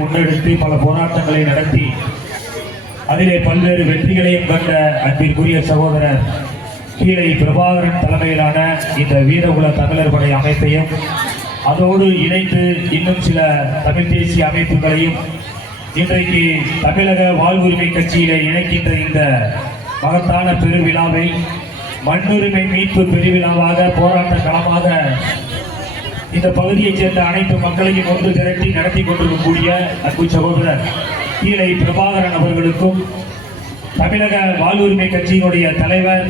முன்னெடுத்து பல போராட்டங்களை நடத்தி அதிலே பல்வேறு வெற்றிகளையும் கண்ட அன்பிற்குரிய சகோதரர் கீழை பிரபாகரன் தலைமையிலான இந்த வீரகுல தமிழர் படை அமைப்பையும் அதோடு இணைந்து இன்னும் சில தமிழ் தேசிய அமைப்புகளையும் இன்றைக்கு தமிழக வாழ்வுரிமை கட்சியிலே இணைக்கின்ற இந்த மகத்தான பெருவிழாவை மண்ணுரிமை மீட்பு பெருவிழாவாக போராட்ட களமாக இந்த பகுதியைச் சேர்ந்த அனைத்து மக்களையும் ஒன்று திரட்டி நடத்தி கொண்டிருக்கக்கூடிய அன்பு சகோதரர் கீழை பிரபாகரன் அவர்களுக்கும் தமிழக வாழ்வுரிமை கட்சியினுடைய தலைவர்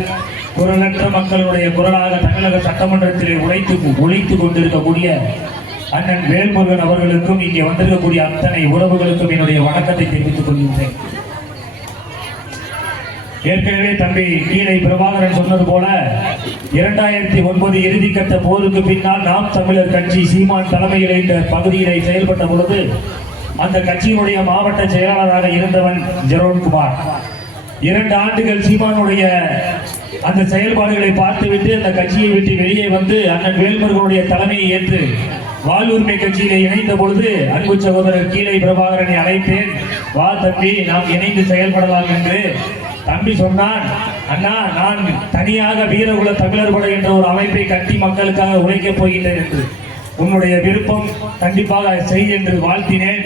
குரலற்ற மக்களுடைய குரலாக தமிழக சட்டமன்றத்திலே உழைத்து கொண்டிருக்கக்கூடிய அண்ணன் வேல்முருகன் அவர்களுக்கும் இங்கே வந்திருக்கக்கூடிய அத்தனை உறவுகளுக்கும் என்னுடைய வணக்கத்தை தெரிவித்துக் கொள்கின்றேன். ஏற்கனவே தம்பி கீழை பிரபாகரன் சொன்னது போல 2009 இறுதிக்கட்ட போருக்கு பின்னால் நாம் தமிழர் கட்சி சீமான் தலைமையில் இந்த பகுதியிலே செயல்பட்ட பொழுது அந்த கட்சியினுடைய மாவட்ட செயலாளராக இருந்தவன் ஜெரோன்குமார் 2 ஆண்டுகள் சீமானுடைய அந்த செயல்பாடுகளை பார்த்துவிட்டு அந்த கட்சியை விட்டு வெளியே வந்து அண்ணன் வேல்முருகனுடைய தலைமையை ஏற்று வாழ்வுரிமை கட்சியிலே இணைந்த பொழுது அன்பு சகோதரர் கீழை பிரபாகரனை அழைத்தேன். வா தம்பி, நாம் இணைந்து செயல்படலாம் என்று. தம்பி சொன்னான், அண்ணா, நான் தனியாக வீரகுல தமிழர் படை என்ற ஒரு அமைப்பை கட்டி மக்களுக்காக உழைக்கப் போகின்றேன் என்று. உன்னுடைய விருப்பம், கண்டிப்பாக செய் என்று வாழ்த்தினேன்.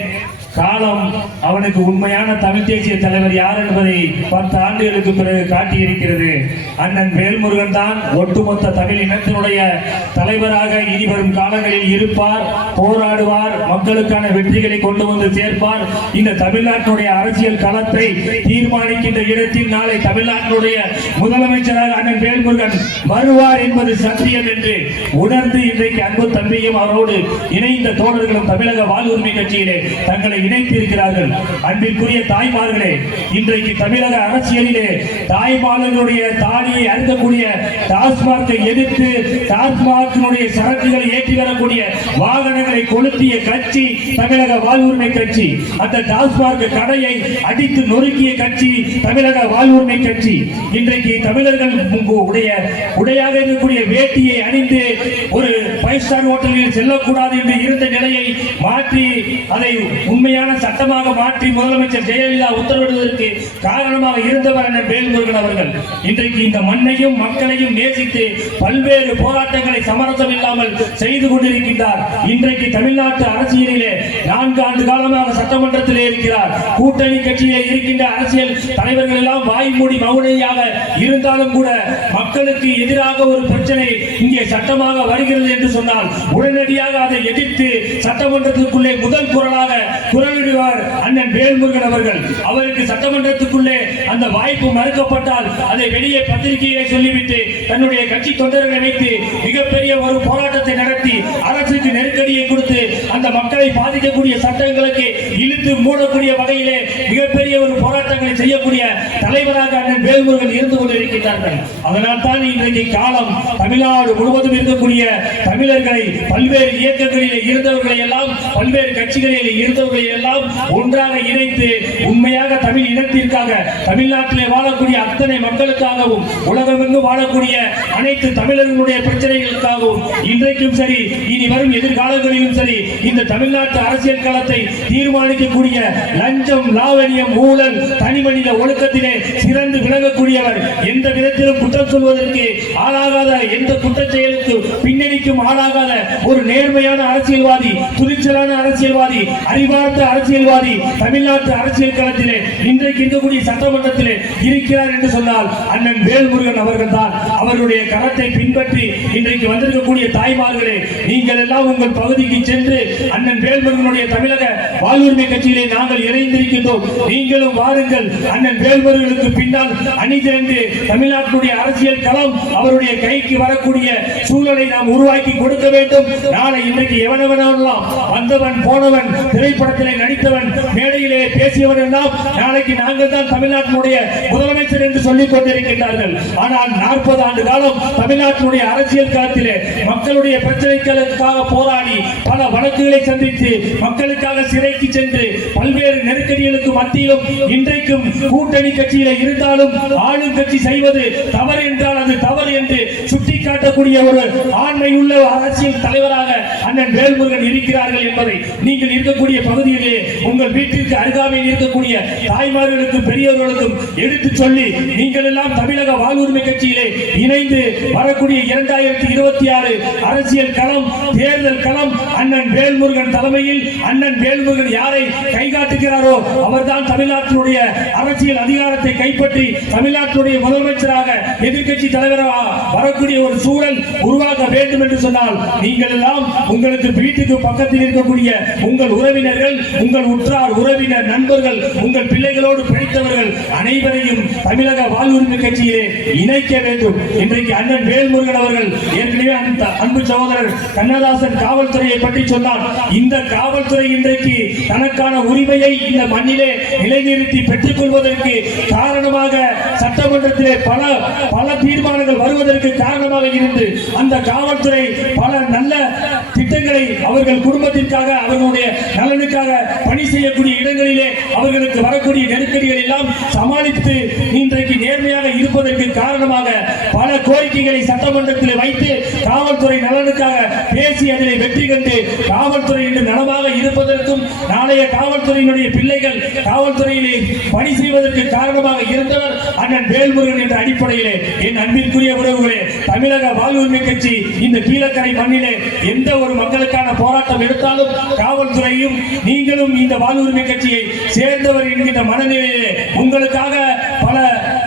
காலம் அவனுக்கு உண்மையான தமிழ் தேசிய தலைவர் யார் என்பதை 10 ஆண்டுகளுக்கு பிறகு காட்டியிருக்கிறது. அண்ணன் வேல்முருகன் தான் ஒட்டுமொத்த தமிழ் இனத்தினுடைய தலைவராக இனி வரும் காலங்களில் இருப்பார், போராடுவார், மக்களுக்கான வெற்றிகளை கொண்டு வந்து சேர்ப்பார். இந்த தமிழ்நாட்டினுடைய அரசியல் களத்தை தீர்மானிக்கின்ற இடத்தில் நாளை தமிழ்நாட்டினுடைய முதலமைச்சராக அண்ணன் வேல்முருகன் வருவார் என்பது சத்தியம் என்று உணர்ந்து இன்றைக்கு அன்பு தம்பியும் அவரோடு இணைந்த தோழர்களும் தமிழக வாழ்வுரிமை கட்சியிலே தங்களை இணைத்திருக்கிறார்கள். அன்பிற்குரிய தாய்மார்களே, இன்றைக்கு தமிழக அரசியலிலே தாய்மார்களுடைய தாலியை அறுக்கக்கூடிய டாஸ்மார்க்கை எதிர்த்து டாஸ்மார்க்கினுடைய சரக்குகளை ஏற்றி வரக்கூடிய வாகனங்களை கொளுத்திய கட்சி தமிழக வாழ்வுரிமை கட்சி. அந்த டாஸ்மார்க் கடையை அடித்து நொறுக்கிய கட்சி தமிழக வாழ்வுரிமை கட்சி. இன்றைக்கு தமிழர்கள் உடையாக இருக்கக்கூடிய வேட்டியை அணிந்து ஒரு 5 ஸ்டார் ஹோட்டலில் செல்லக்கூடாது என்று இருந்த நிலையை மாற்றி அதை உண்மையான சட்டமாக மாற்றி முதலமைச்சர் ஜெயலலிதா உத்தரவிடுவதற்கு காரணமாக இருந்தவர் அண்ணன் வேல்முருகன் அவர்கள். இன்றைக்கு இந்த மண்ணையும் மக்களையும் நேசித்து பல்வேறு போராட்டங்களை சமரசம் இல்லாமல் செய்து கொண்டிருக்கின்றார். இன்றைக்கு தமிழ்நாட்டு அரசியலிலே 4 ஆண்டு காலமாக சட்டமன்றத்திலே இருக்கிறார். கூட்டணி கட்சியிலே இருக்கின்ற அரசியல் தலைவர்கள் எல்லாம் வாய் மூடி மௌனியாக இருந்தாலும் கூட மக்களுக்கு எதிராக ஒரு பிரச்சனை இங்கே சட்டமாக வருகிறது என்று சொன்னால் உடனடியாக அதை எதிர்த்து சட்டமன்றத்திற்குள்ளே முதல் குரலாக குரலிடுவார் அண்ணன் வேல்முருகன் அவர்கள். அவருக்கு சட்டமன்றத்துக்குள்ளே அந்த வாய்ப்பு மறுக்கப்பட்டால் அதை வெளியே பத்திரிகையை சொல்லிவிட்டு தன்னுடைய கட்சி தொண்டர்களை வைத்து மிகப்பெரிய ஒரு போராட்டத்தை நடத்தி அரசுக்கு நெருக்கடியை கொடுத்து அந்த மக்களை பாதிக்கக்கூடிய சட்டங்களுக்கு இழுத்து மூடக்கூடிய வகையிலே மிகப்பெரிய ஒரு போராட்டங்களை செய்யக்கூடிய தலைவராக அண்ணன் வேல்முருகன் இருந்து கொண்டிருக்கிறார்கள். அதனால் தான் இன்றைக்கு காலம் தமிழ்நாடு முழுவதும் இருக்கக்கூடிய தமிழர்களை பல்வேறு இயக்கங்களில் இருந்தவர்களை எல்லாம் பல்வேறு கட்சிகளில் இருந்தவர்களை எல்லாம் ஒன்றாக இணைத்து உண்மையாக தமிழ் இனத்திற்காக தமிழ்நாட்டிலே வாழக்கூடிய அத்தனை மக்களுக்காகவும் உலகமெங்கும் வாழக்கூடிய அனைத்து தமிழர்களுடைய பிரச்சனைகளுக்காகவும் இன்றைக்கும் சரி இனி வரும் எதிர்காலங்களிலும் சரி இந்த தமிழ்நாட்டு அரசியல் களத்தை தீர்மானிக்கக்கூடிய லஞ்சம், லாவணியம், ஊழல், தனிமனித ஒழுக்கத்திலே சிறந்து விளங்கக்கூடியவர், எந்த விதத்திலும் குற்றம் சொல்வதற்கு ஆளாகாத, எந்த குற்றச் செயலுக்கு பின்னணிக்கும் ஆளாகாத ஒரு நேர்மையான அரசியல்வாதி, துணிச்சலான அரசியல்வாதி, அறிவார்ந்த அரசியல்வாதி தமிழ்நாட்டு அரசியல் களத்திலே இன்றைக்கு இருக்கக்கூடிய சட்டமன்றத்திலே இருக்கிறார் என்று சொன்னால் அண்ணன் வேல்முருகன் அவர்கள் தான். அவருடைய கரத்தை பின்பற்றி இன்றைக்கு வந்திருக்கக்கூடிய தாய்மார்களே, நீங்கள் எல்லாம் உங்கள் பகுதிக்கு சென்று அண்ணன் வேல்முருகனுடைய தமிழக வாழ்வுரிமை கட்சியிலே நாங்கள் இணைந்திருக்கின்றோம், நீங்களும் வாருங்கள். அண்ணன் வேல்முருகனுக்கு பின்னால் அணிதிரண்டு தமிழ்நாட்டுடைய அரசியல் களம் அவருடைய கைக்கு வரக்கூடிய சூழலை நாம் உருவாக்கி கொடுக்க வேண்டும். நாளை இன்றைக்கு எவனவனெல்லாம் வந்தவன் போனவன், திரைப்படத்திலே நடித்தவன், மேடையிலே பேசியவன் எல்லாம் நாளைக்கு நாங்கள் தான் தமிழ்நாட்டினுடைய முதலமைச்சர் என்று சொல்லிக் கொண்டிருக்கின்றார்கள். ஆனால் 40 ஆண்டு காலம் தமிழ்நாட்டினுடைய அரசியல் களத்திலே மக்களுடைய பிரச்சனைகளுக்காக போராடி பல வழக்குகளை சந்தித்து மக்களுக்காக சிறைக்கு சென்று பல்வேறு நெருக்கடிகளுக்கு மத்தியிலும் இன்றைக்கும் கூட்டணி கட்சியில இருந்தாலும் ஆளும் கட்சி செய்வது தவறு என்றால் அது தவறு என்று சுட்டிக்காட்டக்கூடிய ஒரு ஆண்மை உள்ள அரசியல் தலைவராக அண்ணன் வேல்முருகன் இருக்கிறார்கள் என்பதை நீங்கள் இருக்கக்கூடிய பகுதியிலே உங்கள் வீட்டிற்கு அருகாமையில் இருக்கக்கூடிய தாய்மார்களுக்கும் பெரியவர்களுக்கும் எடுத்துச் சொல்லி நீங்கள் எல்லாம் தமிழக வாழ்வுரிமை கட்சியிலே இணைந்து வரக்கூடிய 2026 அரசியல் களம், தேர்தல் களம் அண்ணன் வேல்முருகன் தலைமையில் அண்ணன் வேல்முருகன் யாரை கைகாட்டுகிறாரோ அவர்தான் தமிழ்நாட்டினுடைய அரசியல் அதிகாரத்தை கைப்பற்றி தமிழ்நாட்டினுடைய முதலமைச்சராக எதிர்க்கட்சி தலைவராக வரக்கூடிய ஒரு சூழல் உருவாக்க வேண்டும் என்று சொன்னால் நீங்கள் எல்லாம் உங்களுக்கு வீட்டுக்கு பக்கத்தில் இருக்கக்கூடிய உங்கள் உறவினர்கள், உங்கள் உற்றார் உறவினர் நண்பர்கள், உங்கள் பிள்ளைகளோடு படித்தவர்கள் அனைவரையும் தமிழக வாழ்வுரிமை கட்சியிலே இணைக்க வேண்டும். இன்றைக்கு அண்ணன் வேல்முருகன் அவர்கள் ஏற்கனவே அன்பு சகோதரர் கண்ணதாசன் காவல்துறையை பற்றி சொன்னார். இந்த காவல்துறை இன்றைக்கு தனக்கான உரிமையை இந்த மண்ணிலே நிலைநிறுத்தி பெற்றுக் கொள்வதற்கு காரணமாக சட்டமன்றத்திலே பல தீர்மானங்கள் வருவதற்கு காரணமாக இருந்து அந்த காவல்துறை பல நல்ல திட்டங்களை அவர்கள் குடும்பத்திற்காக அவர்களுடைய நலனுக்காக பணி செய்யக்கூடிய இடங்களிலே அவர்களுக்கு வரக்கூடிய நெருக்கடிகள் எல்லாம் சமாளித்து இன்றைக்கு நேர்மையாக இருப்பதற்கு காரணமாக பல கோரிக்கைகளை சட்டமன்றத்தில் வைத்து காவல்துறை நலனுக்காக பேசி அதிலே வெற்றி கண்டு காவல்துறை இன்று நலமாக இருப்பதற்கும் நாளைய காவல்துறையினுடைய பிள்ளைகள் காவல்துறையிலே பணி செய்வதற்கு காரணமாக இருந்தவர் அண்ணன் வேல்முருகன் என்ற அடிப்படையிலே என் அன்பிற்குரிய உறவுகளே, தமிழக வாழ்வுரிமை கட்சி இந்த கீழக்கரை மண்ணிலே எந்த ஒரு மக்களுக்கான போராட்டம் எடுத்தாலும் காவல்துறையும் நீங்களும் இந்த வாழ்வுரிமை கட்சியை சேர்ந்தவர் என்கின்ற மனநிலையிலே உங்களுக்காக பல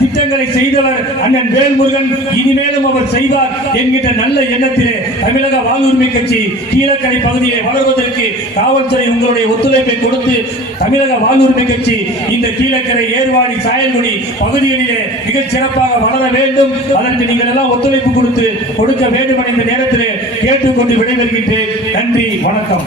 திட்டங்களை செய்தவர் அண்ணன் வேல்முருகன். இனிமேலும் அவர் செய்வார் என்கின்ற நல்ல எண்ணத்திலே தமிழக வாழ்வுரிமை கட்சி கீழக்கரை பகுதியிலே வளர்வதற்கு காவல்துறை உங்களுடைய ஒத்துழைப்பை கொடுத்து தமிழக வாழ்வுரிமை கட்சி இந்த கீழக்கரை, ஏர்வாடி, சாயல்குடி பகுதிகளிலே மிகச் சிறப்பாக வளர வேண்டும். அதற்கு நீங்கள் எல்லாம் ஒத்துழைப்பு கொடுக்க வேண்டும் என்ற நேரத்திலே கேட்டுக்கொண்டு விடைபெறுகின்றேன். நன்றி, வணக்கம்.